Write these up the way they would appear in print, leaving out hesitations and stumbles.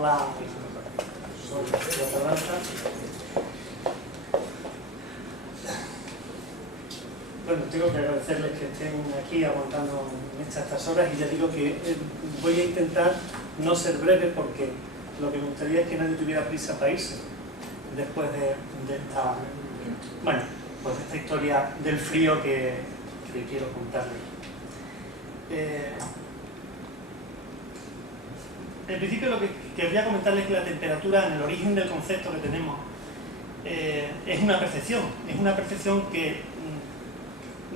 la tardanza. Bueno, tengo que agradecerles que estén aquí aguantando estas horas, y ya digo que voy a intentar no ser breve, porque lo que me gustaría es que nadie tuviera prisa para irse después de esta, bueno, pues esta historia del frío que quiero contarles. En principio, lo que querría comentarles es que la temperatura, en el origen del concepto que tenemos, es una percepción que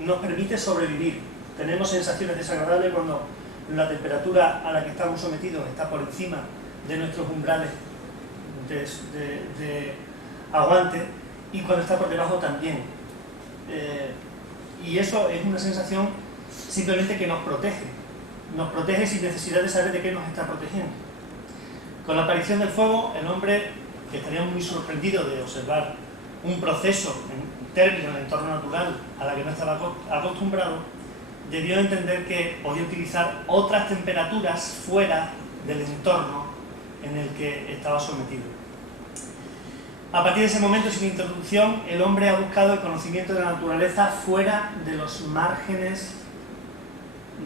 nos permite sobrevivir. Tenemos sensaciones desagradables cuando la temperatura a la que estamos sometidos está por encima de nuestros umbrales de aguante, y cuando está por debajo también. Y eso es una sensación simplemente que nos protege sin necesidad de saber de qué nos está protegiendo. Con la aparición del fuego, el hombre, que estaría muy sorprendido de observar un proceso en términos del entorno natural a la que no estaba acostumbrado, debió entender que podía utilizar otras temperaturas fuera del entorno en el que estaba sometido. A partir de ese momento, sin introducción, el hombre ha buscado el conocimiento de la naturaleza fuera de los márgenes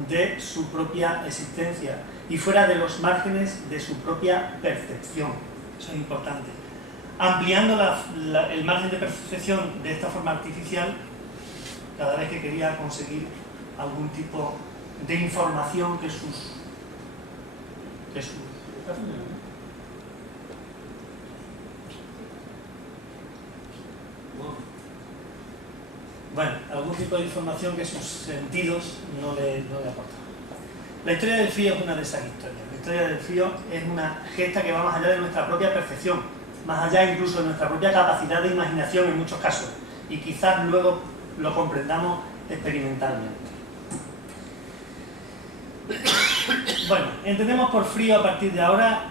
de su propia existencia y fuera de los márgenes de su propia percepción. Eso es importante. Ampliando el margen de percepción de esta forma artificial cada vez que quería conseguir algún tipo de información que sus algún tipo de información que sus sentidos no le aportan. La historia del frío es una de esas historias. La historia del frío es una gesta que va más allá de nuestra propia percepción, más allá incluso de nuestra propia capacidad de imaginación en muchos casos, y quizás luego lo comprendamos experimentalmente. Bueno, entendemos por frío a partir de ahora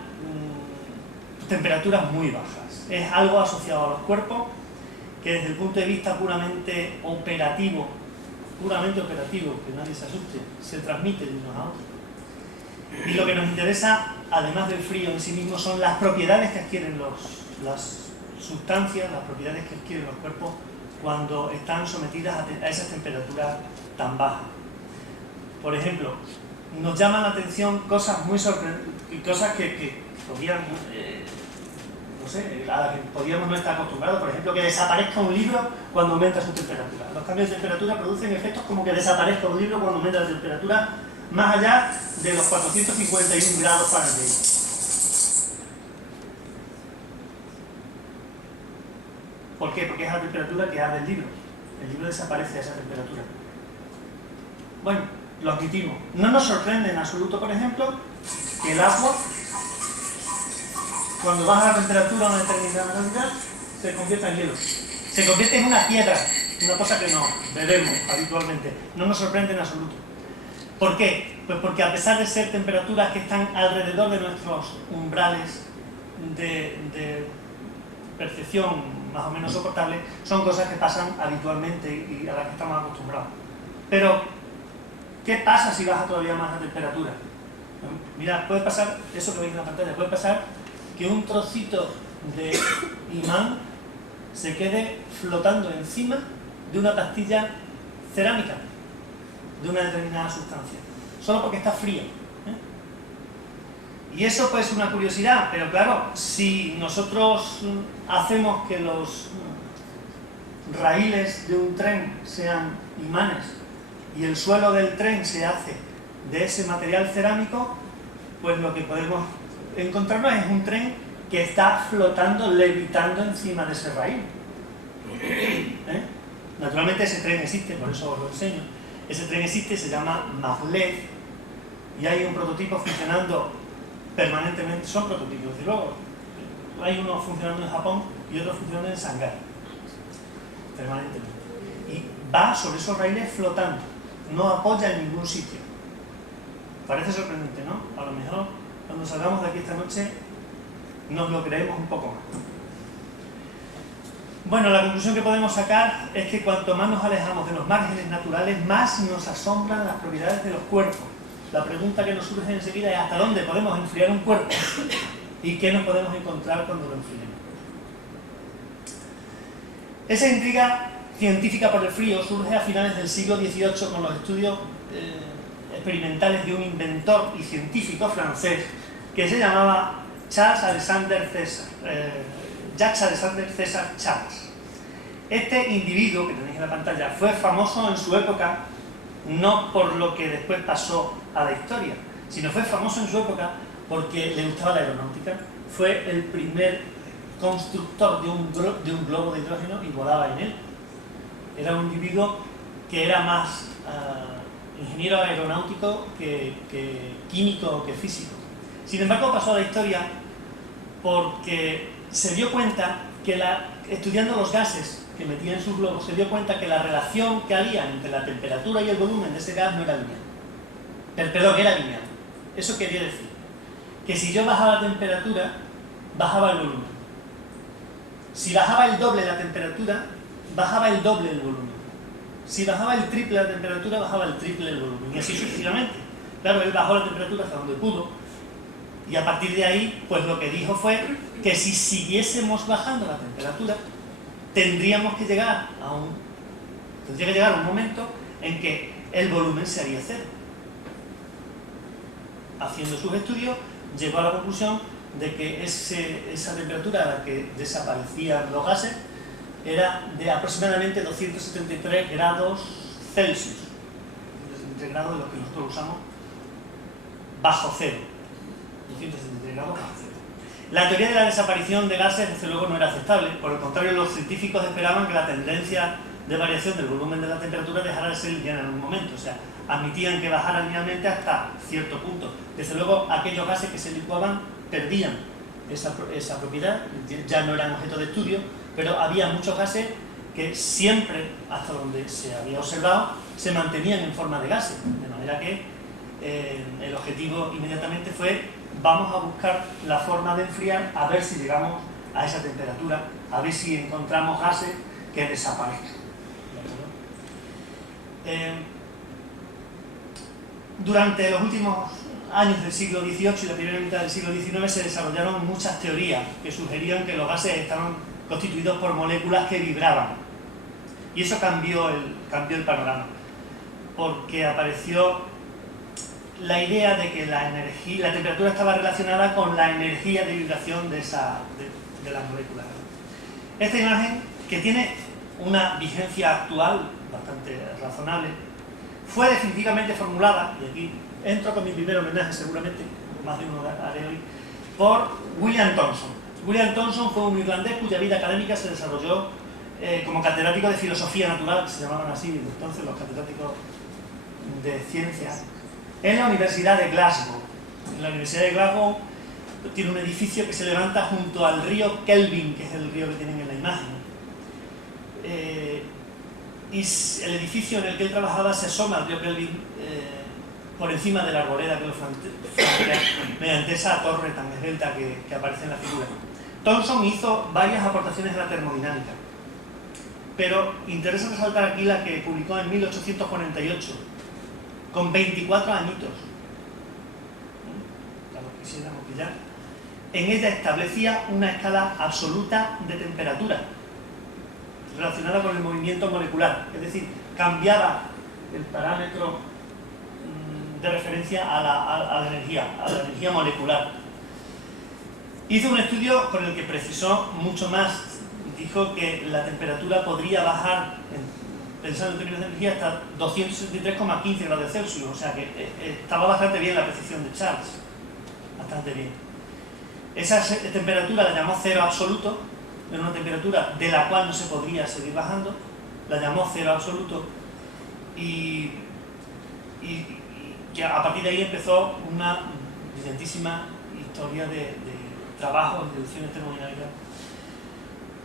temperaturas muy bajas. Es algo asociado a los cuerpos que, desde el punto de vista puramente operativo, que nadie se asuste, se transmite de unos a otros. Y lo que nos interesa, además del frío en sí mismo, son las propiedades que adquieren las sustancias, las propiedades que adquieren los cuerpos cuando están sometidas a esas temperaturas tan bajas. Por ejemplo, nos llaman la atención cosas muy sorprendentes, cosas que podían, no sé, a las que podíamos no estar acostumbrados. Por ejemplo, que desaparezca un libro cuando aumenta su temperatura. Los cambios de temperatura producen efectos como que desaparezca un libro cuando aumenta la temperatura más allá de los 451 grados Fahrenheit. ¿Por qué? Porque es la temperatura que arde el libro. El libro desaparece a esa temperatura. Bueno, lo admitimos. No nos sorprende en absoluto, por ejemplo, que el agua, cuando baja la temperatura a una determinada cantidad, se convierta en hielo. Se convierte en una piedra, una cosa que no bebemos habitualmente. No nos sorprende en absoluto. ¿Por qué? Pues porque, a pesar de ser temperaturas que están alrededor de nuestros umbrales de percepción más o menos soportables, son cosas que pasan habitualmente y a las que estamos acostumbrados. Pero, ¿qué pasa si baja todavía más la temperatura? Mirad, puede pasar, eso que veis en la pantalla, puede pasar que un trocito de imán se quede flotando encima de una pastilla cerámica de una determinada sustancia, solo porque está frío. Y eso pues es una curiosidad, pero claro, si nosotros hacemos que los raíles de un tren sean imanes y el suelo del tren se hace de ese material cerámico, pues lo que podemos encontrarnos es un tren que está flotando, levitando encima de ese raíl. Naturalmente ese tren existe, por eso os lo enseño. Ese tren existe, se llama maglev, y hay un prototipo funcionando permanentemente. Son prototipos, desde luego. Hay uno funcionando en Japón y otro funcionando en Shanghái, permanentemente. Y va sobre esos raíles flotando, no apoya en ningún sitio. Parece sorprendente, ¿no? A lo mejor cuando salgamos de aquí esta noche nos lo creemos un poco más. Bueno, la conclusión que podemos sacar es que cuanto más nos alejamos de los márgenes naturales, más nos asombran las propiedades de los cuerpos. La pregunta que nos surge enseguida es: ¿hasta dónde podemos enfriar un cuerpo? y qué nos podemos encontrar cuando lo enfriemos. Esa intriga científica por el frío surge a finales del siglo XVIII con los estudios experimentales de un inventor y científico francés que se llamaba Jacques Alexander César Charles. Este individuo que tenéis en la pantalla fue famoso en su época no por lo que después pasó a la historia, sino fue famoso en su época porque le gustaba la aeronáutica. Fue el primer constructor de un globo de hidrógeno y volaba en él. Era un individuo que era más ingeniero aeronáutico que químico o que físico. Sin embargo, pasó a la historia porque se dio cuenta que estudiando los gases que metía en sus globos, se dio cuenta que la relación que había entre la temperatura y el volumen de ese gas no era lineal. Perdón, era lineal. Eso quería decir que si yo bajaba la temperatura, bajaba el volumen. Si bajaba el doble la temperatura, bajaba el doble el volumen. Si bajaba el triple la temperatura, bajaba el triple el volumen. Y así sucesivamente. Claro, él bajó la temperatura hasta donde pudo. Y a partir de ahí, pues lo que dijo fue que si siguiésemos bajando la temperatura, tendría que llegar a un momento en que el volumen se haría cero. Haciendo sus estudios, llegó a la conclusión de que esa temperatura a la que desaparecían los gases era de aproximadamente 273 grados Celsius. 273 grados de los que nosotros usamos bajo cero. 273 grados bajo cero. La teoría de la desaparición de gases, desde luego, no era aceptable. Por el contrario, los científicos esperaban que la tendencia de variación del volumen de la temperatura dejara de ser lineal en algún momento. O sea, admitían que bajara linealmente hasta cierto punto. Desde luego, aquellos gases que se licuaban perdían esa propiedad, ya no eran objeto de estudio, pero había muchos gases que siempre, hasta donde se había observado, se mantenían en forma de gases. De manera que el objetivo inmediatamente fue: vamos a buscar la forma de enfriar, a ver si llegamos a esa temperatura, a ver si encontramos gases que desaparezcan. Durante los últimos años del siglo XVIII y la primera mitad del siglo XIX se desarrollaron muchas teorías que sugerían que los gases estaban constituidos por moléculas que vibraban. Y eso cambió el panorama, porque apareció la idea de que la temperatura estaba relacionada con la energía de vibración de las moléculas. Esta imagen, que tiene una vigencia actual bastante razonable, fue definitivamente formulada, y aquí entro con mi primer homenaje seguramente, más de uno haré hoy, por William Thomson. William Thomson fue un irlandés cuya vida académica se desarrolló como catedrático de filosofía natural, que se llamaban así entonces los catedráticos de ciencias, en la Universidad de Glasgow. En la Universidad de Glasgow tiene un edificio que se levanta junto al río Kelvin, que es el río que tienen en la imagen. Y el edificio en el que él trabajaba se asoma al río Kelvin por encima de la arboleda que lo flanquea, mediante esa torre tan esbelta que aparece en la figura. Thomson hizo varias aportaciones a la termodinámica, pero interesa resaltar aquí la que publicó en 1848, con 24 añitos. Claro, quisiéramos pillar. En ella establecía una escala absoluta de temperatura relacionada con el movimiento molecular, es decir, cambiaba el parámetro de referencia a la energía molecular. Hizo un estudio con el que precisó mucho más. Dijo que la temperatura podría bajar, pensando en términos de energía, hasta 263,15 grados Celsius, o sea que estaba bastante bien la precisión de Charles, bastante bien. Esa temperatura la llamó cero absoluto, era una temperatura de la cual no se podría seguir bajando, la llamó cero absoluto, y que a partir de ahí empezó una brillantísima historia de trabajos y deducciones termodinámicas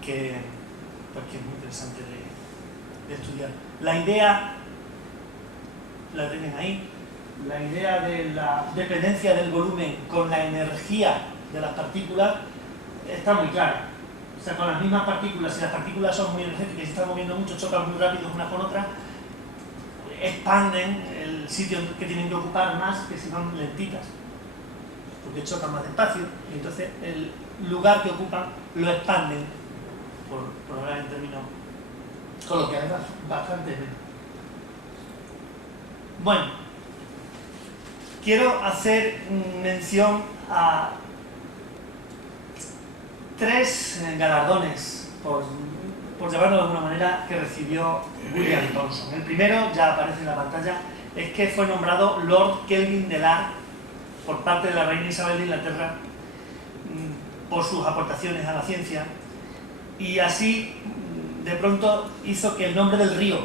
que es muy interesante de estudiar. La idea, la tienen ahí, la idea de la dependencia del volumen con la energía de las partículas está muy clara. O sea, con las mismas partículas, si las partículas son muy energéticas y se están moviendo mucho, chocan muy rápido unas con otras, expanden el sitio que tienen que ocupar más que si van lentitas. porque chocan más despacio, y entonces el lugar que ocupan lo expanden, por hablar en términos coloquiales, bastante menos. Bueno, quiero hacer mención a 3 galardones, por llamarlo de alguna manera, que recibió William Thomson. El primero, ya aparece en la pantalla, es que fue nombrado Lord Kelvin de Lark por parte de la reina Isabel de Inglaterra por sus aportaciones a la ciencia, y así de pronto hizo que el nombre del río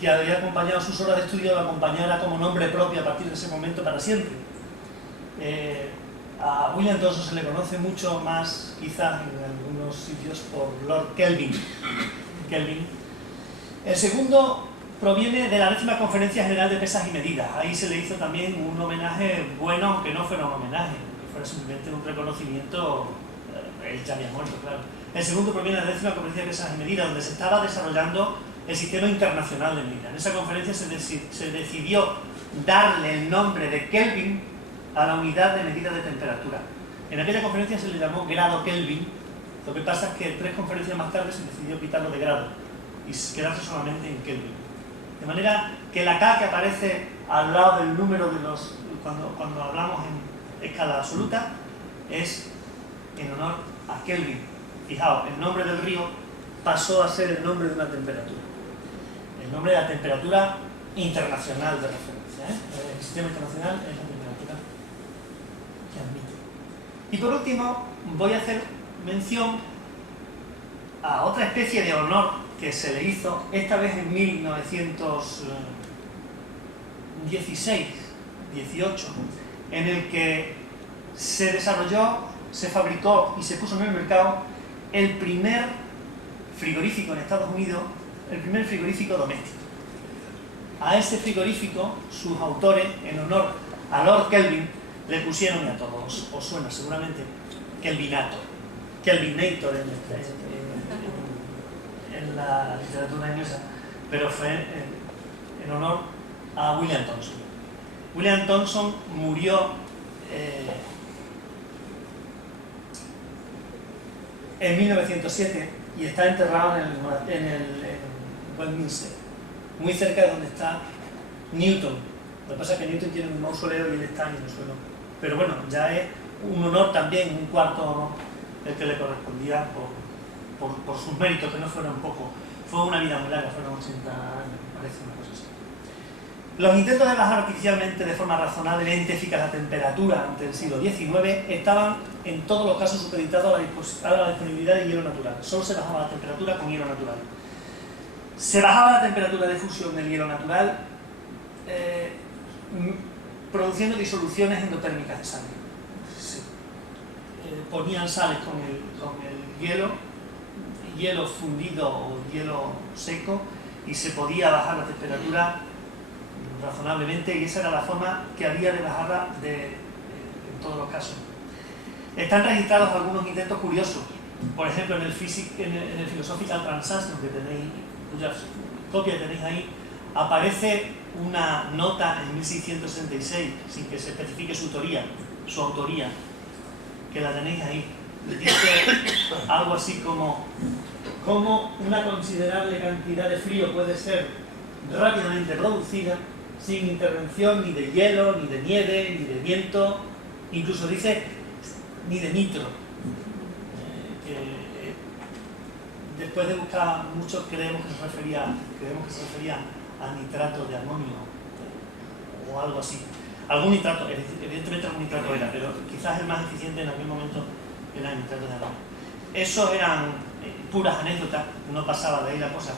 que había acompañado sus horas de estudio lo acompañara como nombre propio a partir de ese momento para siempre. A William Thomson se le conoce mucho más, quizás en algunos sitios, por Lord Kelvin. El segundo proviene de la 10ª Conferencia General de Pesas y Medidas. Ahí se le hizo también un homenaje bueno, aunque no fuera un homenaje, que fuera simplemente un reconocimiento. Él ya había muerto, claro. El segundo proviene de la 10ª Conferencia de Pesas y Medidas, donde se estaba desarrollando el sistema internacional de medida. En esa conferencia se decidió darle el nombre de Kelvin a la unidad de medida de temperatura. En aquella conferencia se le llamó grado Kelvin. Lo que pasa es que 3 conferencias más tarde se decidió quitarlo de grado y quedarse solamente en Kelvin. De manera que la K que aparece al lado del número de los, cuando hablamos en escala absoluta, es en honor a Kelvin. Fijaos, el nombre del río pasó a ser el nombre de una temperatura. El nombre de la temperatura internacional de referencia. El sistema internacional es la temperatura que admite. Y por último, voy a hacer mención a otra especie de honor que se le hizo, esta vez en 1916-18, en el que se desarrolló, se fabricó y se puso en el mercado el primer frigorífico en Estados Unidos, el primer frigorífico doméstico. A ese frigorífico, sus autores, en honor a Lord Kelvin, le pusieron, y a todos os suena seguramente, Kelvinator en la literatura inglesa, pero fue en honor a William Thomson. William Thomson murió en 1907 y está enterrado en Westminster, muy cerca de donde está Newton. Lo que pasa es que Newton tiene un mausoleo y él está en el suelo. Pero bueno, ya es un honor también, un cuarto honor, el que le correspondía por sus méritos, que no fueron poco. Fue una vida muy larga, fueron 80 años, me parece, una cosa así. Los intentos de bajar artificialmente de forma razonablemente eficaz la temperatura ante el siglo XIX estaban en todos los casos supeditados a la disponibilidad de hielo natural. Solo se bajaba la temperatura con hielo natural. Se bajaba la temperatura de fusión del hielo natural produciendo disoluciones endotérmicas de sangre. Ponían sales con el hielo fundido o hielo seco, y se podía bajar la temperatura razonablemente, y esa era la forma que había de bajarla en todos los casos. Están registrados algunos intentos curiosos. Por ejemplo, en el Philosophical Transactions, que tenéis, cuya copia tenéis ahí, aparece una nota en 1666, sin que se especifique su autoría, que la tenéis ahí. Dice algo así como una considerable cantidad de frío puede ser rápidamente producida sin intervención ni de hielo, ni de nieve, ni de viento, incluso dice ni de nitro. Después de buscar muchos creemos que se refería a nitrato de amonio o algo así. Algún nitrato, evidentemente algún nitrato era, pero quizás el más eficiente en aquel momento era el nitrato de amonio. Eso eran puras anécdotas, no pasaba de ahí la cosa.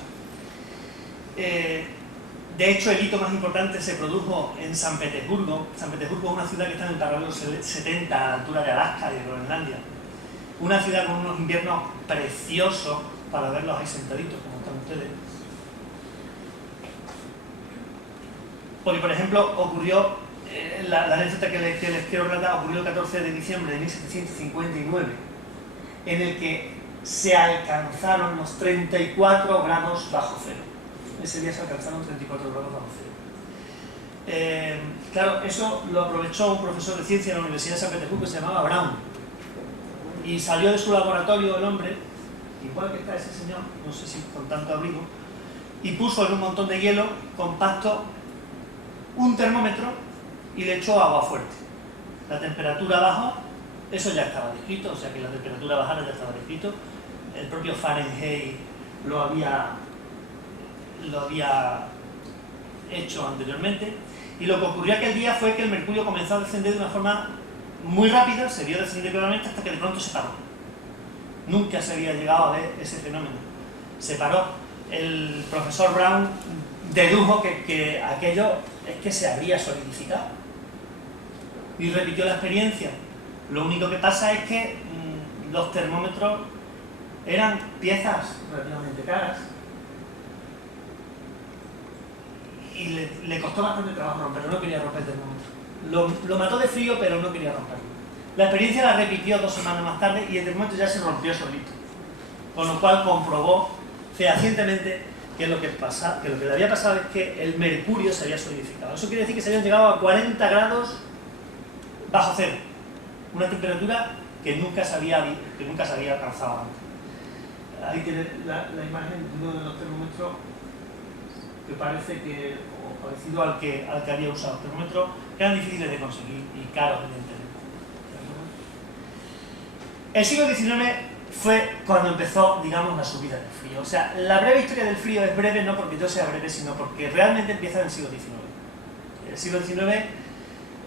De hecho, el hito más importante se produjo en San Petersburgo. San Petersburgo es una ciudad que está en el paralelo 70, a la altura de Alaska y de Groenlandia. Una ciudad con unos inviernos preciosos para verlos ahí sentaditos, como están ustedes. Porque, por ejemplo, ocurrió, la anécdota que les quiero relatar ocurrió el 14 de diciembre de 1759, en el que se alcanzaron los 34 grados bajo cero. Ese día se alcanzaron 34 grados bajo cero. Claro, eso lo aprovechó un profesor de ciencia en la Universidad de San Petersburgo que se llamaba Brown. Y salió de su laboratorio el hombre, igual que está ese señor, no sé si con tanto abrigo, y puso en un montón de hielo compacto un termómetro y le echó agua fuerte. La temperatura bajó, eso ya estaba descrito, o sea que la temperatura bajara ya estaba descrito. El propio Fahrenheit lo había hecho anteriormente. Y lo que ocurrió aquel día fue que el mercurio comenzó a descender de una forma muy rápida, se vio descender claramente hasta que de pronto se paró. Nunca se había llegado a ver ese fenómeno. Se paró. El profesor Brown dedujo que aquello es que se habría solidificado. Y repitió la experiencia. Lo único que pasa es que los termómetros eran piezas relativamente caras y le costó bastante trabajo romperlo, no quería romper el termómetro. Lo mató de frío, pero no quería romperlo. La experiencia la repitió 2 semanas más tarde y el termómetro ya se rompió solito. Con lo cual comprobó fehacientemente que lo que le había pasado es que el mercurio se había solidificado. Eso quiere decir que se habían llegado a 40 grados bajo cero. Una temperatura que nunca se había alcanzado antes. Ahí tiene la imagen de uno de los termómetros que parece que, o parecido al que había usado. Termómetros que eran difíciles de conseguir y caros, evidentemente. El siglo XIX fue cuando empezó, digamos, la subida del frío. O sea, la breve historia del frío es breve no porque yo sea breve, sino porque realmente empieza en el siglo XIX. El siglo XIX,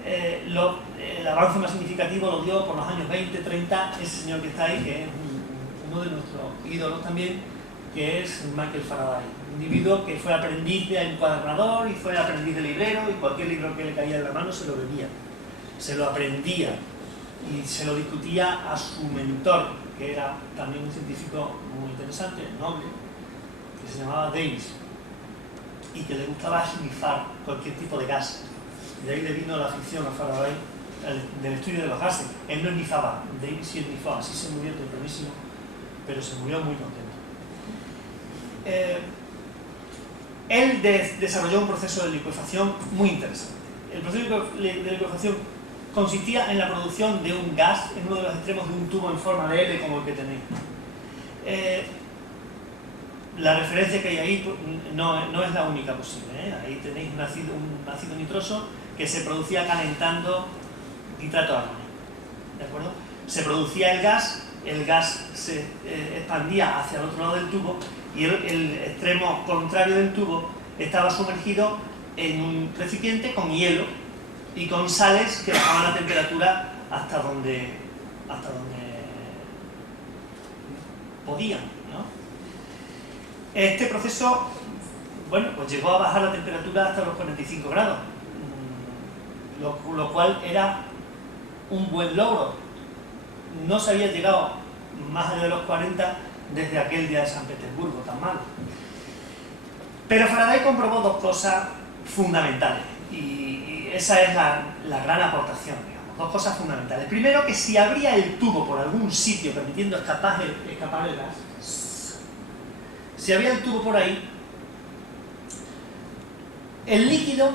el avance más significativo lo dio por los años 20, 30, ese señor que está ahí, que es uno de nuestros ídolos también, que es Michael Faraday. Un individuo que fue aprendiz de encuadernador y fue aprendiz de librero, y cualquier libro que le caía en la mano se lo bebía, se lo aprendía y se lo discutía a su mentor, que era también un científico muy interesante, noble, que se llamaba Davis, y que le gustaba esnifar cualquier tipo de gas. Y de ahí le vino la afición a Faraday del estudio de los gases. Él no esnifaba, Davis sí esnifaba, así se murió tempranísimo, pero se murió muy contento. Él desarrolló un proceso de licuefacción muy interesante. El proceso de licuefacción consistía en la producción de un gas en uno de los extremos de un tubo en forma de L como el que tenéis. La referencia que hay ahí no es la única posible, ¿eh? Ahí tenéis un ácido nitroso que se producía calentando nitrato de amonio, ¿de acuerdo? Se producía el gas se expandía hacia el otro lado del tubo y el extremo contrario del tubo estaba sumergido en un recipiente con hielo y con sales que bajaban la temperatura hasta donde podían, ¿no? Este proceso, bueno, pues llegó a bajar la temperatura hasta los 45 grados, lo cual era un buen logro. No se había llegado más allá de los 40 desde aquel día de San Petersburgo tan malo. Pero Faraday comprobó 2 cosas fundamentales y esa es la gran aportación, digamos. 2 cosas fundamentales. Primero, que si abría el tubo por algún sitio permitiendo escapar el gas, si había el tubo por ahí, el líquido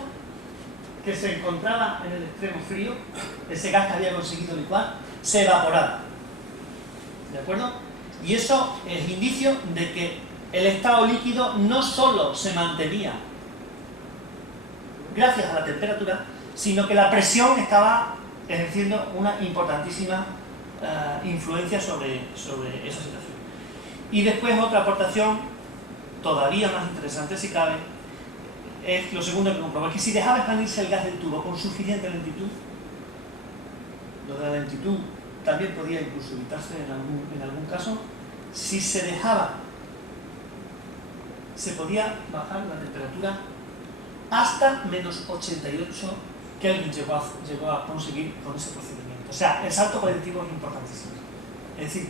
que se encontraba en el extremo frío, ese gas que había conseguido licuar, se evaporaba. ¿De acuerdo? Y eso es indicio de que el estado líquido no solo se mantenía gracias a la temperatura, sino que la presión estaba ejerciendo una importantísima influencia sobre esa situación. Y después otra aportación todavía más interesante, si cabe, es lo segundo que comprobó, es que si dejaba expandirse el gas del tubo con suficiente lentitud, lo de la lentitud también podía incluso evitarse en algún caso, si se dejaba, se podía bajar la temperatura hasta menos 88 que alguien llegó a conseguir con ese procedimiento. O sea, el salto cualitativo es importantísimo. Es decir,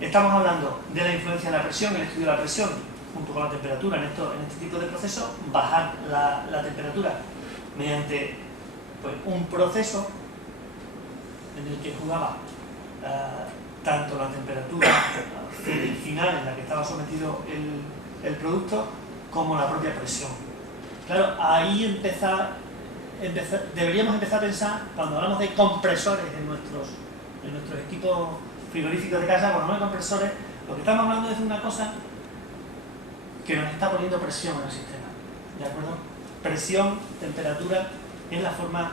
estamos hablando de la influencia de la presión, el estudio de la presión junto con la temperatura en este tipo de procesos, bajar la temperatura mediante pues, un proceso en el que jugaba tanto la temperatura final en la que estaba sometido el producto como la propia presión. Claro, ahí deberíamos empezar a pensar, cuando hablamos de compresores en nuestros equipos frigoríficos de casa, cuando hablamos de compresores, lo que estamos hablando es de una cosa que nos está poniendo presión en el sistema, ¿de acuerdo? Presión, temperatura, es la forma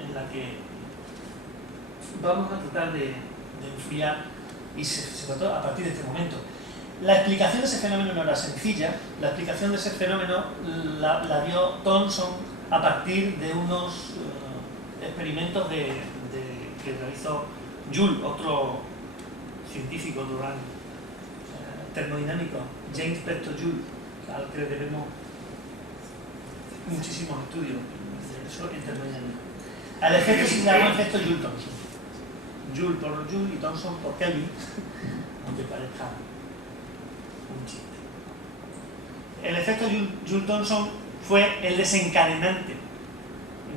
en la que vamos a tratar de enfriar, y se trató a partir de este momento. La explicación de ese fenómeno no era sencilla. La explicación de ese fenómeno la dio Thomson a partir de unos experimentos que realizó Joule, otro científico termodinámico, James Preston Joule, al que debemos muchísimos estudios en termodinámica. Al efecto se llama efecto Joule-Thomson. Joule por Joule y Thomson por Kelvin, aunque parezca un chiste. El efecto Joule-Thomson fue el desencadenante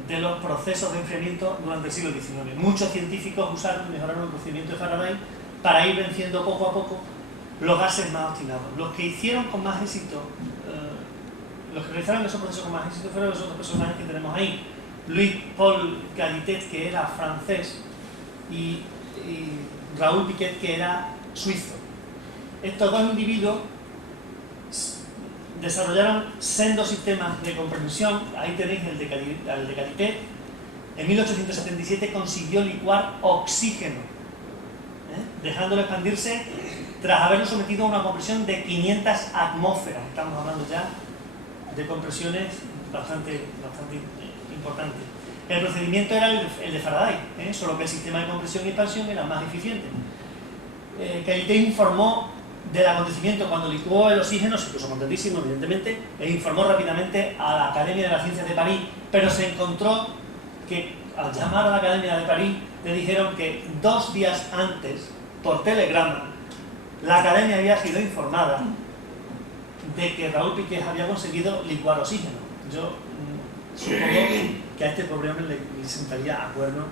de los procesos de enfriamiento durante el siglo XIX. Muchos científicos mejoraron el procedimiento de Faraday para ir venciendo poco a poco los gases más obstinados. Los que hicieron con más éxito, los que realizaron esos procesos con más éxito fueron los otros personajes que tenemos ahí. Louis-Paul Galitet, que era francés, y Raoul Piquet, que era suizo. Estos dos individuos desarrollaron sendos sistemas de compresión. Ahí tenéis el de Galitet. En 1877 consiguió licuar oxígeno, dejándolo expandirse tras haberlo sometido a una compresión de 500 atmósferas. Estamos hablando ya de compresiones bastante importantes. El procedimiento era el de Faraday, solo que el sistema de compresión y expansión era más eficiente. Galitet informó del acontecimiento cuando licuó el oxígeno, se puso contentísimo, evidentemente, e informó rápidamente a la Academia de las Ciencias de París, pero se encontró que al llamar a la Academia de París le dijeron que 2 días antes, por telegrama, la Academia había sido informada de que Raoul Piquet había conseguido licuar oxígeno. Yo supongo que a este pobre hombre le sentaría a cuerno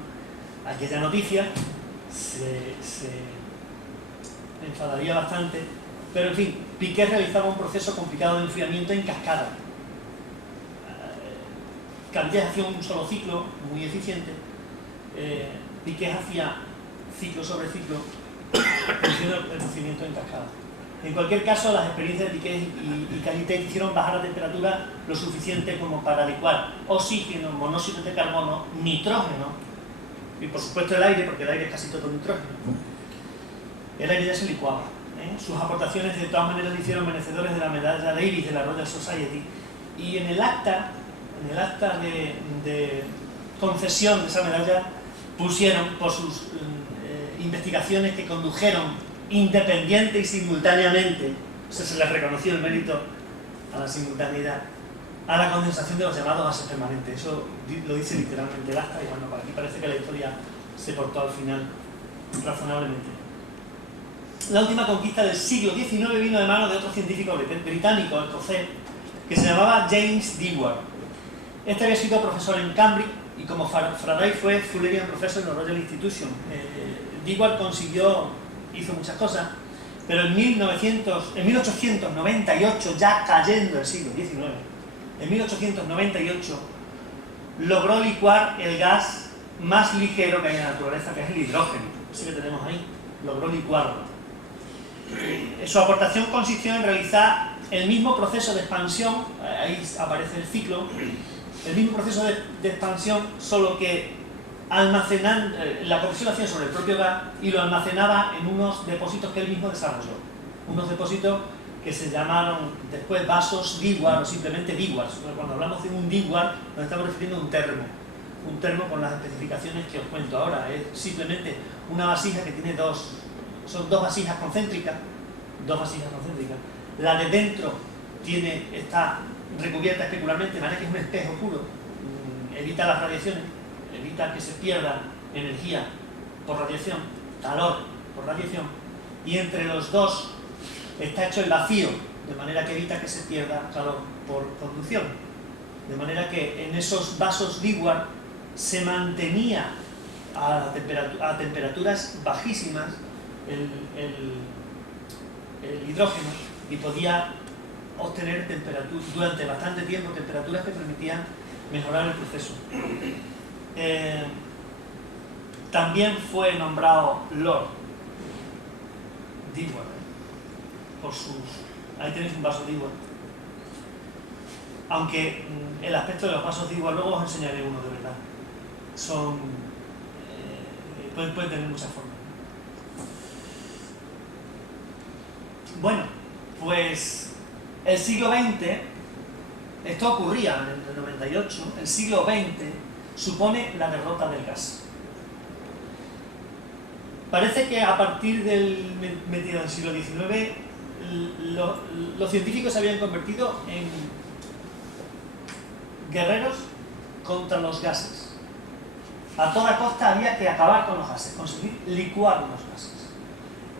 aquella noticia, se enfadaría bastante, pero en fin, Piquet realizaba un proceso complicado de enfriamiento en cascada. Galitet hacía un solo ciclo muy eficiente, Piquet hacía ciclo sobre ciclo, haciendo el procedimiento en cascada. En cualquier caso, las experiencias de Piquet y Galitet hicieron bajar la temperatura lo suficiente como para licuar oxígeno, monóxido de carbono, nitrógeno y por supuesto el aire, porque el aire es casi todo nitrógeno. El aire ya se licuaba. Sus aportaciones de todas maneras le hicieron merecedores de la medalla Davis de la Royal Society, y en el acta de concesión de esa medalla pusieron por sus investigaciones que condujeron independiente y simultáneamente, se les reconoció el mérito a la simultaneidad, a la condensación de los llamados gases permanentes. Eso lo dice literalmente el acta, y bueno, aquí parece que la historia se portó al final razonablemente. La última conquista del siglo XIX vino de manos de otro científico británico, escocés, que se llamaba James Dewar. Este había sido profesor en Cambridge y como Faraday fue Fullerian Professor en la Royal Institution. Dewar hizo muchas cosas, pero en 1898, ya cayendo el siglo XIX, en 1898 logró licuar el gas más ligero que hay en la naturaleza, que es el hidrógeno. Ese que tenemos ahí, logró licuarlo. Su aportación consistió en realizar el mismo proceso de expansión, ahí aparece el ciclo, el mismo proceso de expansión, solo que almacenando, la compresión lo hacía sobre el propio gas y lo almacenaba en unos depósitos que él mismo desarrolló. Unos depósitos que se llamaron después vasos Dewar o simplemente Dewars. Cuando hablamos de un Dewar nos estamos refiriendo a un termo con las especificaciones que os cuento ahora. Es simplemente una vasija que tiene son dos vasijas concéntricas. La de dentro está recubierta especularmente, de manera que es un espejo puro, evita las radiaciones, evita que se pierda energía por radiación, calor por radiación, y entre los dos está hecho el vacío, de manera que evita que se pierda calor por conducción. De manera que en esos vasos Dewar se mantenía a temperaturas bajísimas el hidrógeno, y podía obtener durante bastante tiempo temperaturas que permitían mejorar el proceso. También fue nombrado Lord Dewar, por sus... Ahí tenéis un vaso Dewar. Aunque el aspecto de los vasos Dewar, luego os enseñaré uno de verdad. Son... pueden tener muchas formas. Bueno, pues el siglo XX, esto ocurría en el 98, el siglo XX supone la derrota del gas. Parece que a partir del mediados del siglo XIX los científicos se habían convertido en guerreros contra los gases. A toda costa había que acabar con los gases, conseguir licuar los gases.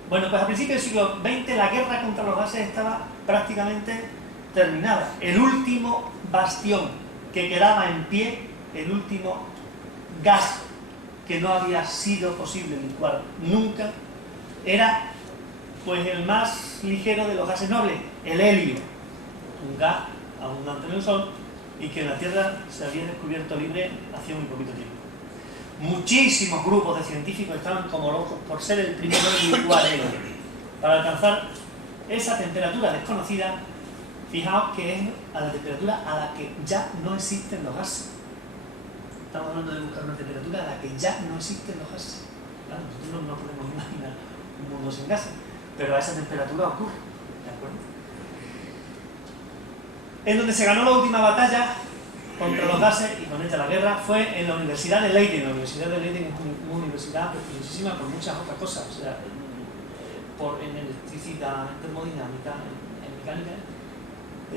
Bueno, pues a principios del siglo XX la guerra contra los gases estaba prácticamente terminada. El último bastión que quedaba en pie, el último gas que no había sido posible licuar nunca, era pues el más ligero de los gases nobles, el helio, un gas abundante en el Sol y que en la Tierra se había descubierto libre hacía muy poquito tiempo. Muchísimos grupos de científicos estaban como locos por ser el primero en licuar helio, para alcanzar esa temperatura desconocida. Fijaos que es a la temperatura a la que ya no existen los gases. Estamos hablando de buscar una temperatura a la que ya no existen los gases. Claro, nosotros no podemos imaginar un mundo sin gases, pero a esa temperatura ocurre, ¿de acuerdo? En donde se ganó la última batalla contra los gases y con ella la guerra fue en la Universidad de Leiden. La Universidad de Leiden es una universidad prestigiosísima por muchas otras cosas, o sea, en electricidad, en termodinámica, en mecánica.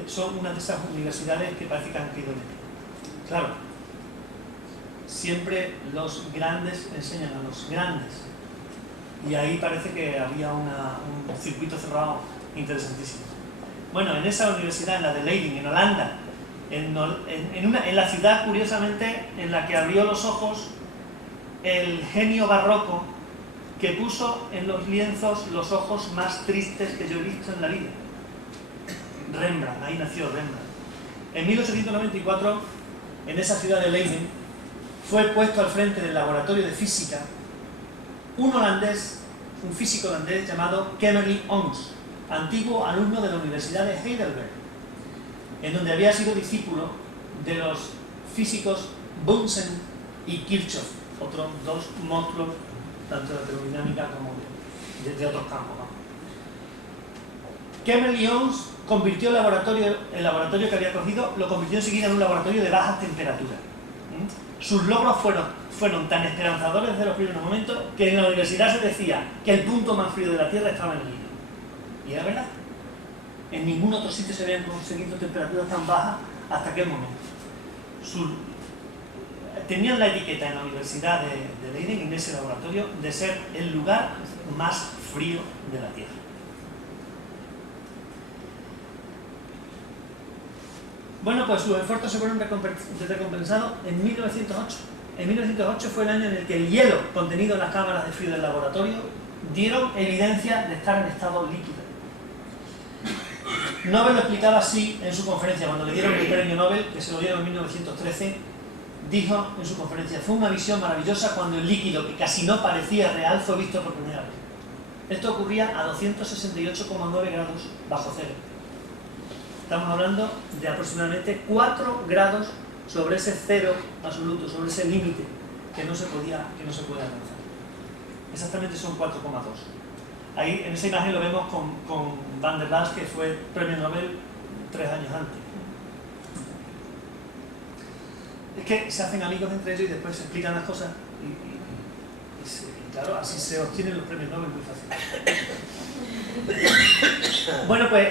Son una de esas universidades que parece que han caído en él. Claro, siempre los grandes enseñan a los grandes. Y ahí parece que había un circuito cerrado interesantísimo. Bueno, en esa universidad, en la de Leiden, en Holanda, en la ciudad, curiosamente, en la que abrió los ojos el genio barroco que puso en los lienzos los ojos más tristes que yo he visto en la vida. Rembrandt, ahí nació Rembrandt. En 1894, en esa ciudad de Leiden, fue puesto al frente del laboratorio de física un holandés, un físico holandés llamado Kemmerly Ons, antiguo alumno de la Universidad de Heidelberg, en donde había sido discípulo de los físicos Bunsen y Kirchhoff, otros dos monstruos tanto de la termodinámica como de otros campos. Kemmerly Ons convirtió el laboratorio que había cogido, lo convirtió enseguida en un laboratorio de bajas temperaturas. Sus logros fueron tan esperanzadores desde los primeros momentos que en la universidad se decía que el punto más frío de la Tierra estaba en el hilo. Y era verdad. En ningún otro sitio se habían conseguido temperaturas tan bajas hasta aquel momento. Tenían la etiqueta en la Universidad de Leiden, en ese laboratorio, de ser el lugar más frío de la Tierra. Bueno, pues sus esfuerzos se fueron recompensados en 1908. En 1908 fue el año en el que el hielo contenido en las cámaras de frío del laboratorio dieron evidencia de estar en estado líquido. Nobel lo explicaba así en su conferencia, cuando le dieron el premio Nobel, que se lo dieron en 1913, dijo en su conferencia: fue una visión maravillosa cuando el líquido, que casi no parecía real, fue visto por primera vez. Esto ocurría a 268,9 grados bajo cero. Estamos hablando de aproximadamente 4 grados sobre ese cero absoluto, sobre ese límite que no se puede alcanzar. Exactamente son 4,2. Ahí en esa imagen lo vemos con Van der Waals, que fue premio Nobel 3 años antes. Es que se hacen amigos entre ellos y después se explican las cosas y claro, así se obtienen los premios Nobel muy fácil. Bueno, pues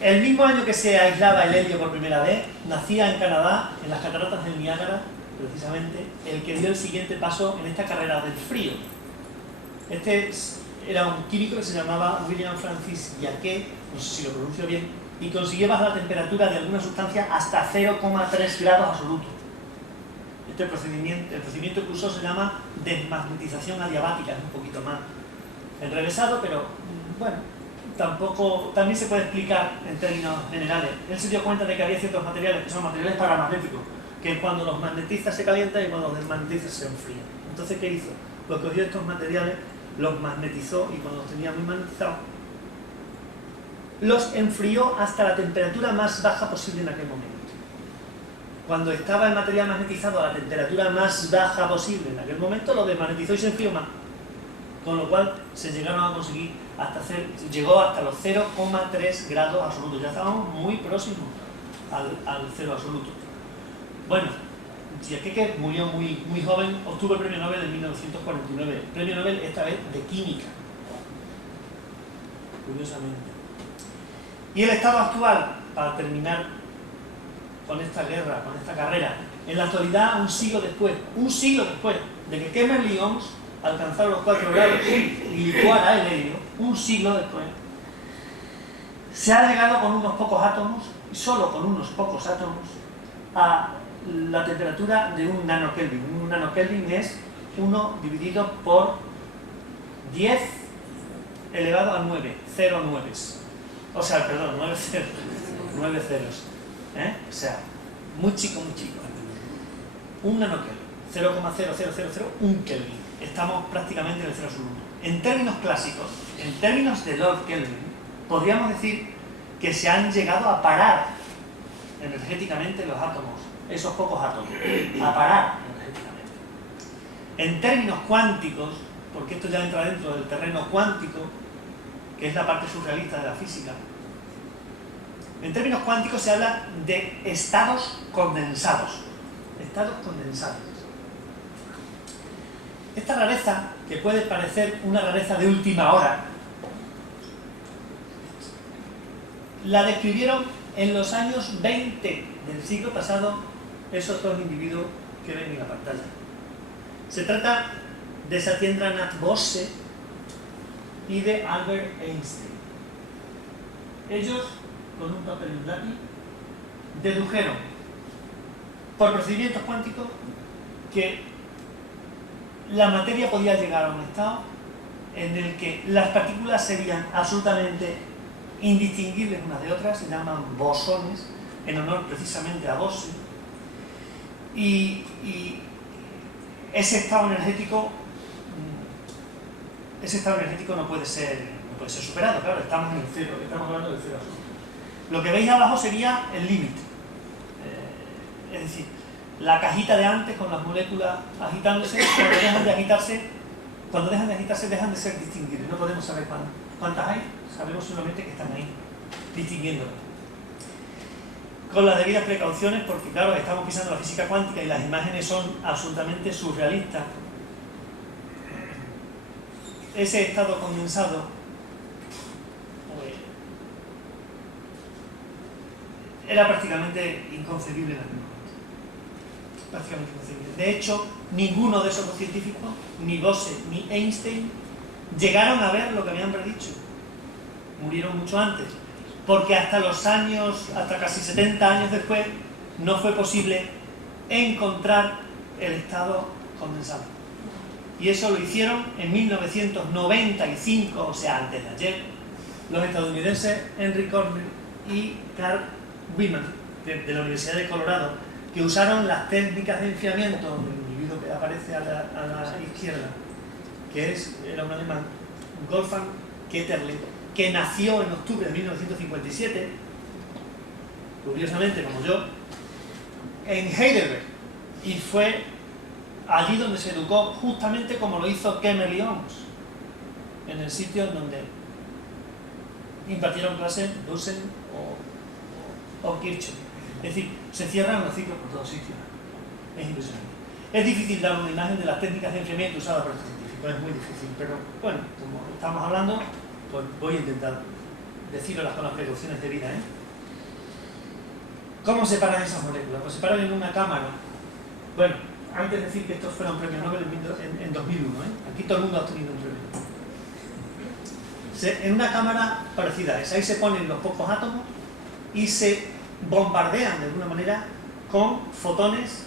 el mismo año que se aislaba el helio por primera vez, nacía en Canadá, en las cataratas del Niágara, precisamente, el que dio el siguiente paso en esta carrera del frío. Este era un químico que se llamaba William Francis Jacquet, no sé si lo pronuncio bien, y consiguió bajar la temperatura de alguna sustancia hasta 0,3 grados absolutos. El procedimiento que usó se llama desmagnetización adiabática, es un poquito más enrevesado, pero bueno, también se puede explicar en términos generales. Él se dio cuenta de que había ciertos materiales que son materiales paramagnéticos, que cuando los magnetiza se calientan y cuando los desmagnetiza se enfrían. Entonces, ¿qué hizo? Pues cogió estos materiales, los magnetizó y cuando los tenía muy magnetizados, los enfrió hasta la temperatura más baja posible en aquel momento. Cuando estaba el material magnetizado a la temperatura más baja posible en aquel momento, lo desmagnetizó y se enfrió más. Con lo cual se llegaron a conseguir llegó hasta los 0,3 grados absolutos. Ya estábamos muy próximos al cero absoluto. Bueno, Giesecke murió muy joven, obtuvo el premio Nobel en 1949. Premio Nobel esta vez de química, curiosamente. Y el estado actual, para terminar con esta guerra, con esta carrera, en la actualidad, un siglo después de que Kepler-Lyons alcanzara los 4 grados y licuara el helio, un siglo después, se ha llegado con unos pocos átomos, y solo con unos pocos átomos, a la temperatura de un nanokelvin. Un nanokelvin es 1 dividido por 10 elevado a 9, 0 nueves. O sea, perdón, 9 ceros. O sea, muy chico. Un nanokelvin, 0,00001 kelvin. Estamos prácticamente en el cero absoluto. En términos clásicos, en términos de Lord Kelvin, podríamos decir que se han llegado a parar energéticamente los átomos, esos pocos átomos, a parar energéticamente. En términos cuánticos, porque esto ya entra dentro del terreno cuántico, que es la parte surrealista de la física, en términos cuánticos se habla de estados condensados. Estados condensados. Esta rareza, que puede parecer una rareza de última hora, la describieron en los años 20 del siglo pasado esos dos individuos que ven en la pantalla. Se trata de Satyendranath Bose y de Albert Einstein. Ellos, con un papel y un lápiz, dedujeron por procedimientos cuánticos que la materia podía llegar a un estado en el que las partículas serían absolutamente indistinguibles unas de otras, se llaman bosones, en honor precisamente a Bose, y ese estado energético no puede ser superado, claro, estamos en el cero, estamos hablando del cero absoluto. Lo que veis abajo sería el límite, es decir, la cajita de antes con las moléculas agitándose. Cuando dejan de agitarse dejan de ser distinguibles, no podemos saber cuántas hay, sabemos solamente que están ahí, distinguiéndolas. Con las debidas precauciones, porque claro, estamos pisando la física cuántica y las imágenes son absolutamente surrealistas. Ese estado condensado era prácticamente inconcebible en aquel momento. Prácticamente inconcebible. De hecho, ninguno de esos dos científicos, ni Bose ni Einstein, llegaron a ver lo que habían predicho. Murieron mucho antes, porque hasta casi 70 años después, no fue posible encontrar el estado condensado. Y eso lo hicieron en 1995, o sea, antes de ayer, los estadounidenses Henry Cornell y Carl Wieman, de la Universidad de Colorado, que usaron las técnicas de enfriamiento del individuo que aparece a la izquierda, que era un alemán, Wolfgang Ketterle, que nació en octubre de 1957, curiosamente como yo, en Heidelberg, y fue allí donde se educó justamente como lo hizo Kepler-Lyons, en el sitio en donde impartieron clases Dussel o Kirchhoff. Es decir, se cierran los ciclos por todos sitios. Es impresionante. Es difícil dar una imagen de las técnicas de enfriamiento usadas por estos científicos, es muy difícil, pero bueno, como estamos hablando, pues voy a intentar decirlas con las precauciones debidas. ¿Cómo separan esas moléculas? Pues separan en una cámara. Bueno, antes de decir que estos fueron premios Nobel en 2001, aquí todo el mundo ha obtenido un premio. En una cámara parecida a esa, ahí se ponen los pocos átomos y se bombardean de alguna manera con fotones,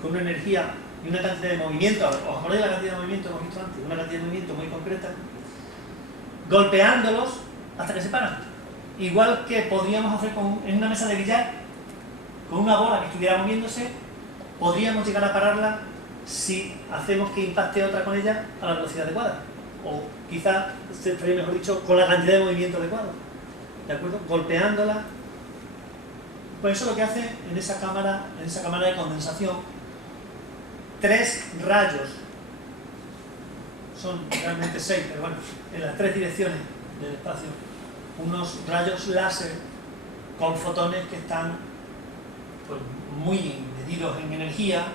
con una energía y una cantidad de movimiento. ¿Os acordáis de la cantidad de movimiento que hemos visto antes? Una cantidad de movimiento muy concreta, golpeándolos hasta que se paran. Igual que podríamos hacer en una mesa de billar, con una bola que estuviera moviéndose, podríamos llegar a pararla si hacemos que impacte otra con ella a la velocidad adecuada. O quizá, estaría mejor dicho, con la cantidad de movimiento adecuado. ¿De acuerdo? Golpeándola. Pues eso es lo que hace en esa cámara de condensación. 3 rayos, son realmente 6, pero bueno, en las 3 direcciones del espacio, unos rayos láser con fotones que están pues, muy medidos en energía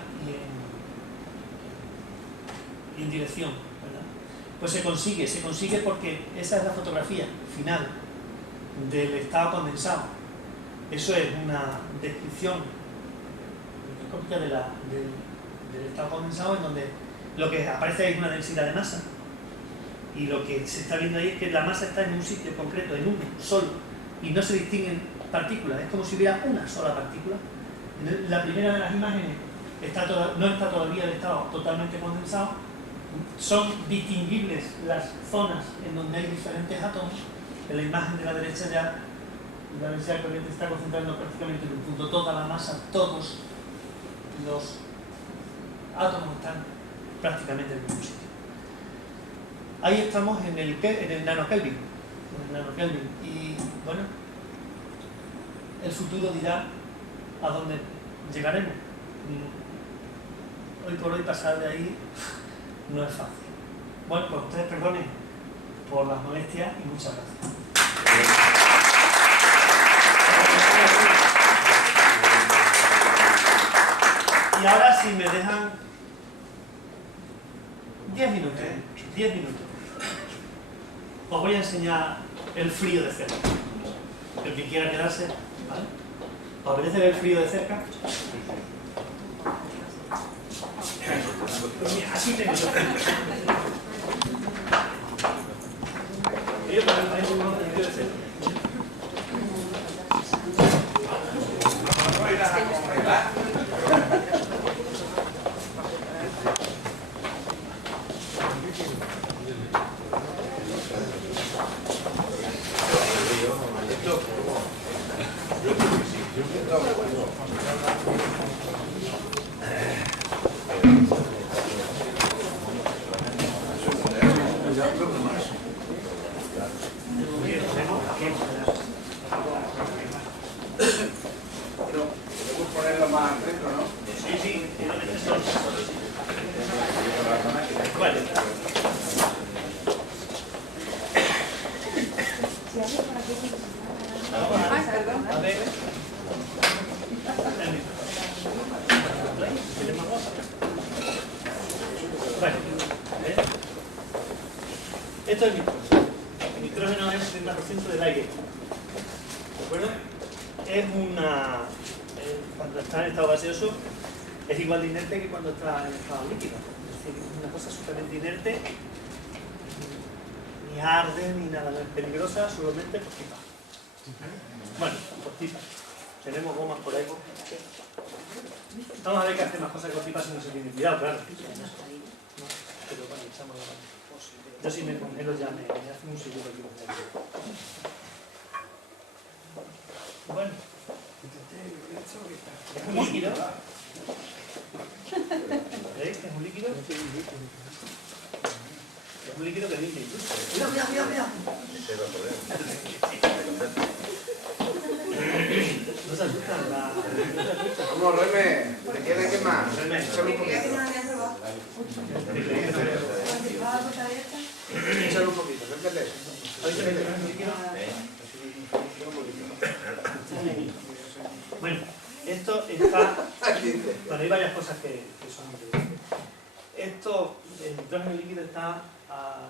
y en dirección, ¿verdad? Pues se consigue porque esa es la fotografía final del estado condensado. Eso es una descripción microscópica del estado condensado, en donde lo que aparece es una densidad de masa, y lo que se está viendo ahí es que la masa está en un sitio concreto, en uno solo, y no se distinguen partículas. Es como si hubiera una sola partícula. La primera de las imágenes no está todavía el estado totalmente condensado. Son distinguibles las zonas en donde hay diferentes átomos. En la imagen de la derecha ya la densidad corriente está concentrando prácticamente en un punto. Toda la masa, todos los átomos están prácticamente en el mismo sitio. Ahí estamos en el nanokelvin. Y bueno, el futuro dirá a dónde llegaremos. Hoy por hoy pasar de ahí no es fácil. Bueno, pues ustedes perdonen por las molestias y muchas gracias. Y ahora si me dejan 10 minutos, os voy a enseñar el frío de cerca. El que quiera quedarse, ¿vale? ¿Os apetece ver el frío de cerca? Aquí tengo yo. Yo para el frío de cerca. Esto es nitrógeno. El nitrógeno es el 70% del aire. ¿De acuerdo? Es cuando está en estado gaseoso, es igual de inerte que cuando está en estado líquido. Es decir, es una cosa absolutamente inerte, ni arde ni nada, no es peligrosa, solamente cortita. Bueno, cortita. Tenemos gomas por ahí. Vamos a ver qué hace más cosas que cortita si no se tiene cuidado, claro. Pero bueno, echamos la mano. Yo si me congelo ya me hace un seguro aquí. Bueno. Es un líquido. ¿Veis que es un líquido? Es un líquido que limpia incluso. Cuidado. No se asustan. Vamos, Reme, ¿te quieres quemar? Échale un poquito. Échale un poquito, acércate. Bueno, esto está... Bueno, hay varias cosas que son interesantes. Esto, el nitrógeno líquido está a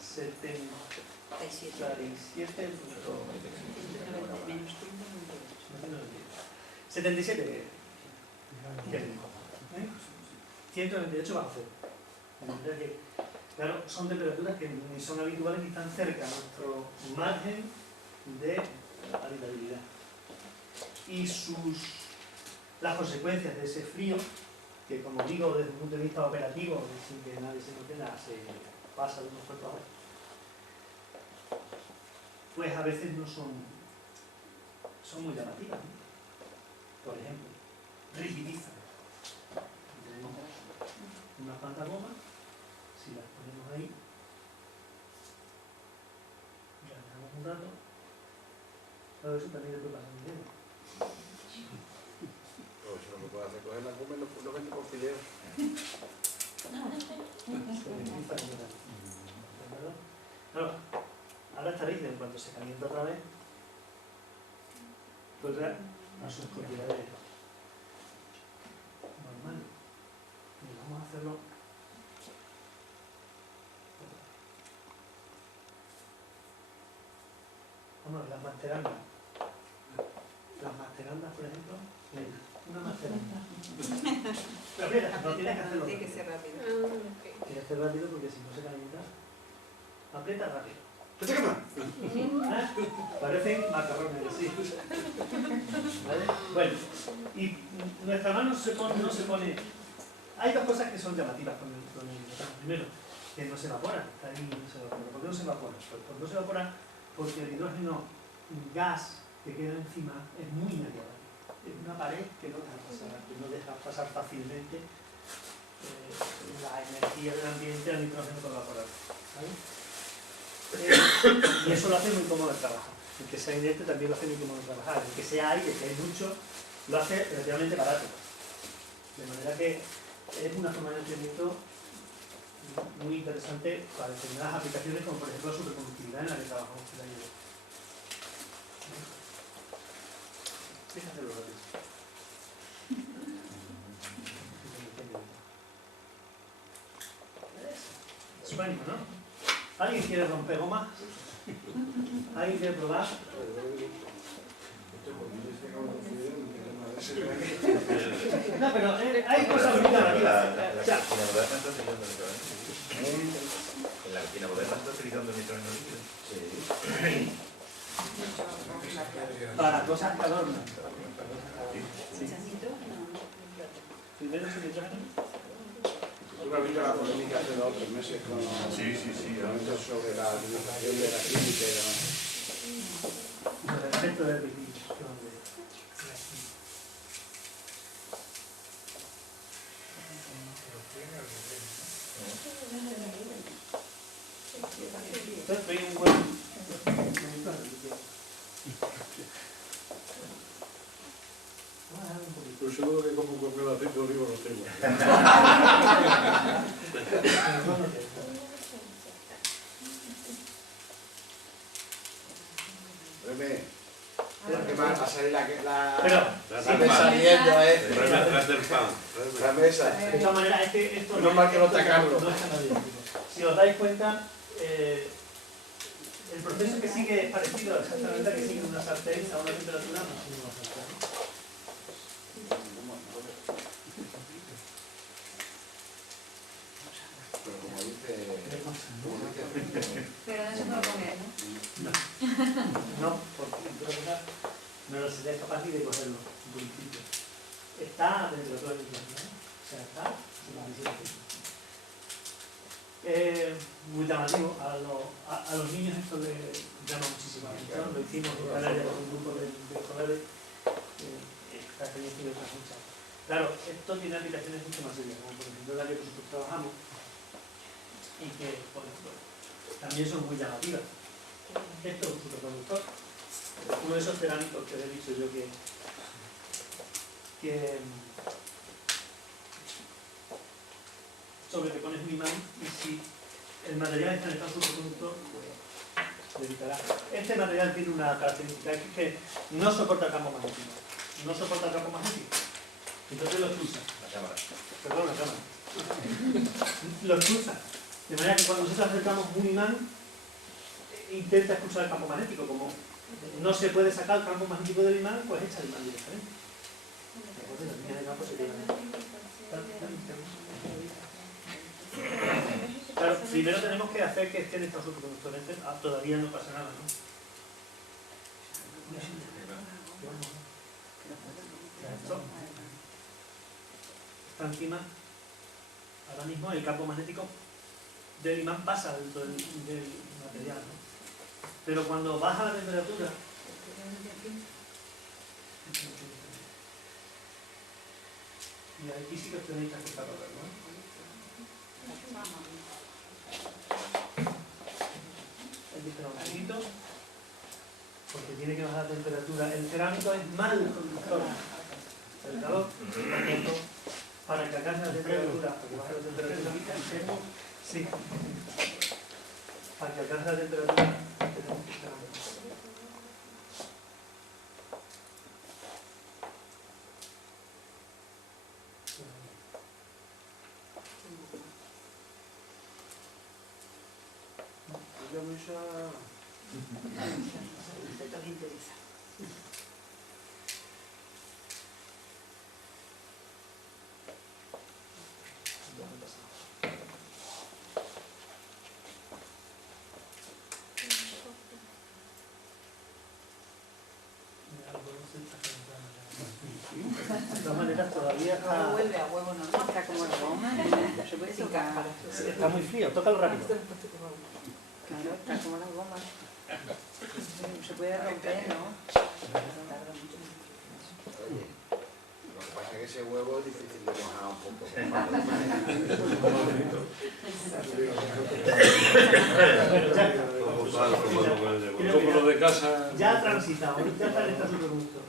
77 198 bajo cero. Claro, son temperaturas que ni son habituales ni están cerca a nuestro margen de habitabilidad. Y las consecuencias de ese frío, que como digo, desde un punto de vista operativo, sin que nadie se entienda, se pasa de unos cuerpos a otros, pues a veces no son muy llamativas, ¿no? Por ejemplo, rigidizan. unas cuantas gomas, si las ponemos ahí, las dejamos un rato, todo eso también le puede pasar un dedo. Pues eso lo que puede hacer coger la goma y lo vende por fideo. Claro, ahora esta rígida, en cuanto se calienta otra vez, vuelve a sus propiedades normales. Y vamos a hacerlo. Bueno, las masterandas. Las masterandas, por ejemplo, una masteranda. Pero mira, no tienes que hacerlo. Tiene que ser rápido. Tienes que hacer rápido porque si no se calienta, aprieta rápido. ¿Qué más? ¿Ah? Parecen macarrones, sí. ¿Vale? Bueno, y nuestra mano no se pone. Hay dos cosas que son llamativas con el metano. Primero, que no se evapora, está ahí, no se evapora. ¿Por qué no se evapora? Pues no se evapora porque el hidrógeno gas que queda encima es muy inalterable. Es una pared que no deja pasar fácilmente la energía del ambiente al nitrógeno por evaporar. ¿Vale? Y eso lo hace muy cómodo el trabajo. El que sea inerte también lo hace muy cómodo trabajar. El que sea aire, que hay mucho, lo hace relativamente barato. De manera que es una forma de enfriamiento muy interesante para determinadas aplicaciones, como por ejemplo la superconductividad en la que trabajamos con la hidro. Fíjate lo rápido. Sueño, ¿no? ¿Alguien quiere romper gomas? ¿Alguien quiere probar? No, pero hay cosas muy llamativas. ¿En la cocina moderna está utilizando nitrógeno líquido? Sí. Para cosas que adornan. Primero es el nitrógeno. Tú no has visto la polémica hace 2 o 3 meses con sobre la utilización de la química y demás. Con respecto del vitivicio. Estoy un buen. Pero seguro que como con el aceite de oliva no tengo. ¿Qué más? Va a salir la Pero, saliendo, Tras del pan. la mesa. de todas maneras, es que esto No es mal que no está Carlos. no es tan idéntico. Si os dais cuenta, el proceso que sigue es parecido exactamente al que sigue en una sartén a una temperatura máxima. Pero como dice... Pero no se puede comer, ¿no? No, porque no lo seréis capaz ni de cogerlo en principio. Está a temperatura de ¿no? O sea, está muy llamativo. A los niños esto les llama muchísimo la atención. Lo hicimos en Canarias con un grupo de escolares. Esta experiencia y otras muchas. Claro, esto tiene aplicaciones mucho más serias, como por ejemplo la que nosotros trabajamos y que, por ejemplo, también son muy llamativas. Esto es un superconductor. Uno de esos cerámicos que he dicho yo que sobre que pones un imán y si el material está en estado superconductor, pues le evitará. Este material tiene una característica, es que no soporta el campo magnético. No soporta el campo magnético. Entonces lo expulsa. La cámara. Perdón, la cámara. Lo expulsa. De manera que cuando nosotros acercamos un imán, intenta expulsar el campo magnético. Como no se puede sacar el campo magnético del imán, pues echa el imán directamente. Entonces la línea de campo se queda. Claro, primero tenemos que hacer que estén estos superconductores. Todavía no pasa nada, ¿no? Esto está encima. Ahora mismo el campo magnético del imán pasa dentro del material, ¿no? Pero cuando baja la temperatura, y aquí sí que os tenéis que acercar a verlo, ¿no? Hay que esperar un poquito, porque tiene que bajar la temperatura. El cerámico es mal conductor del calor, por lo tanto, para que alcance la temperatura, para que baje la temperatura, sí, para que alcance la temperatura, tenemos que esperar un poco. Esto le interesa. De todas maneras, todavía Luego está, vuelve a huevo normal. Está como la goma, se puede tocar. está muy frío, tócalo rápido. Claro, está como la goma. Se puede romper, ¿no? Oye, lo que pasa es que ese huevo es difícil de mojar un poco. Bueno, ya, Como lo de casa. ya ha transitado, ya está en estado superconductor.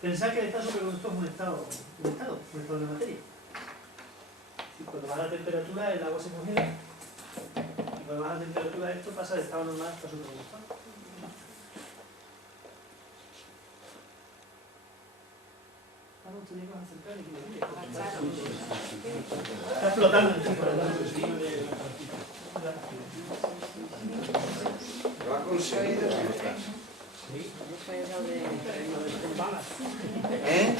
Pensad que el estado superconductor es un estado de materia. Y cuando baja la temperatura, el agua se congela. Y cuando baja la temperatura, esto pasa de estado normal a estado superconductor. Ah, no, tenía que acercar y que me mire. Está flotando encima del agua. Lo ha conseguido. Eso es lo de... ¿Eh?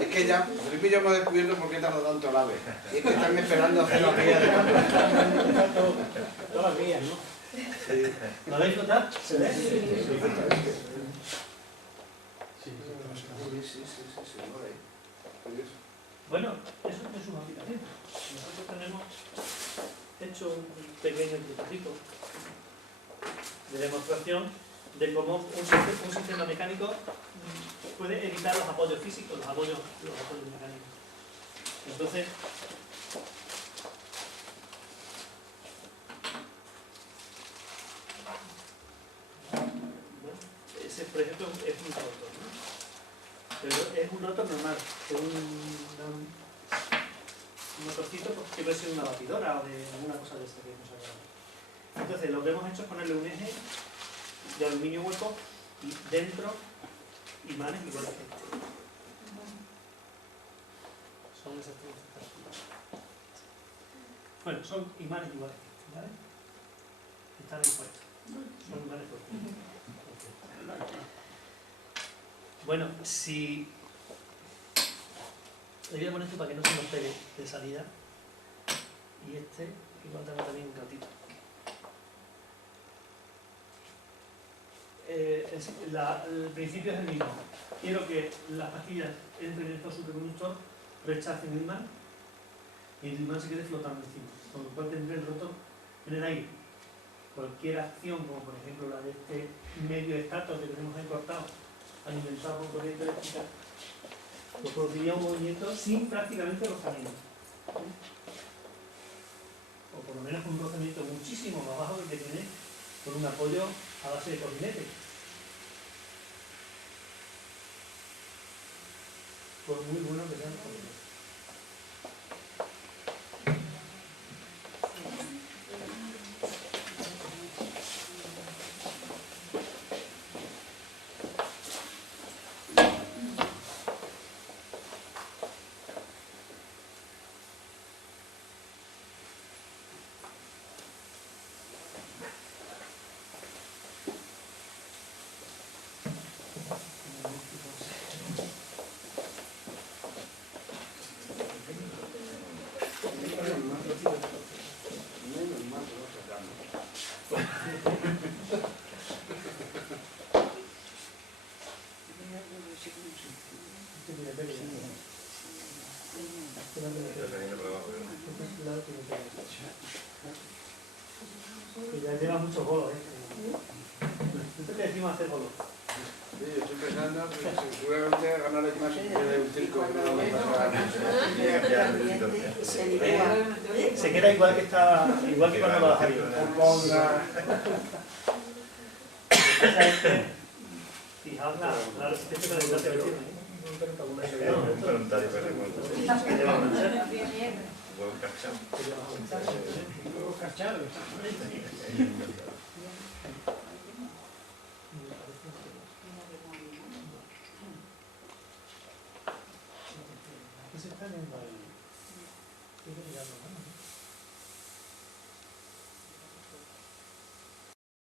Es que ya, Felipe y yo hemos descubierto por qué tarda tanto el ave. Y es que están esperando hacer la guía de campo. Todas las vías, ¿no? ¿Lo veis flotar? ¿Se ve? Sí, lo veis. Curioso. Bueno, eso es una aplicación. Nosotros tenemos hecho un pequeño prototipo de demostración de cómo un sistema mecánico puede evitar los apoyos físicos, los apoyos mecánicos. Entonces, bueno, ese por ejemplo es un rotor, ¿no? Pero es un rotor normal, es un motorcito que puede ser una batidora o de alguna cosa de esta que hemos hablado. Entonces lo que hemos hecho es ponerle un eje de aluminio hueco y dentro imanes iguales que este. Son exactamente estas. Bueno, son imanes iguales que este, ¿vale? Están ahí puestos. Son imanes puestos. Bueno, si... Le voy a poner esto para que no se nos pegue de salida. Y este, igual tengo también un ratito. El principio es el mismo. Quiero que las pastillas entren en estos superconductor, rechacen el imán y el imán se quede flotando encima. Con lo cual tendré el rotor en el aire. Cualquier acción, como por ejemplo la de este medio estatua que tenemos ahí cortado, alimentado con corriente eléctrica, pues produciría un movimiento sin prácticamente rozamiento. O por lo menos un rozamiento muchísimo más bajo del que tiene con un apoyo a base de colinete. Por muy bueno que sean los colinetes. Que ya lleva muchos bolos, Esto que decimos hacer bolos. Sí, yo estoy pensando que seguramente ganar el más de un circo que no lo vais a ganar. Se queda igual que cuando lo hace. Fijaos la resistencia que le tiene. Un voluntario que recuerdo. Huevo cachado. ¿Qué se está viendo ahí?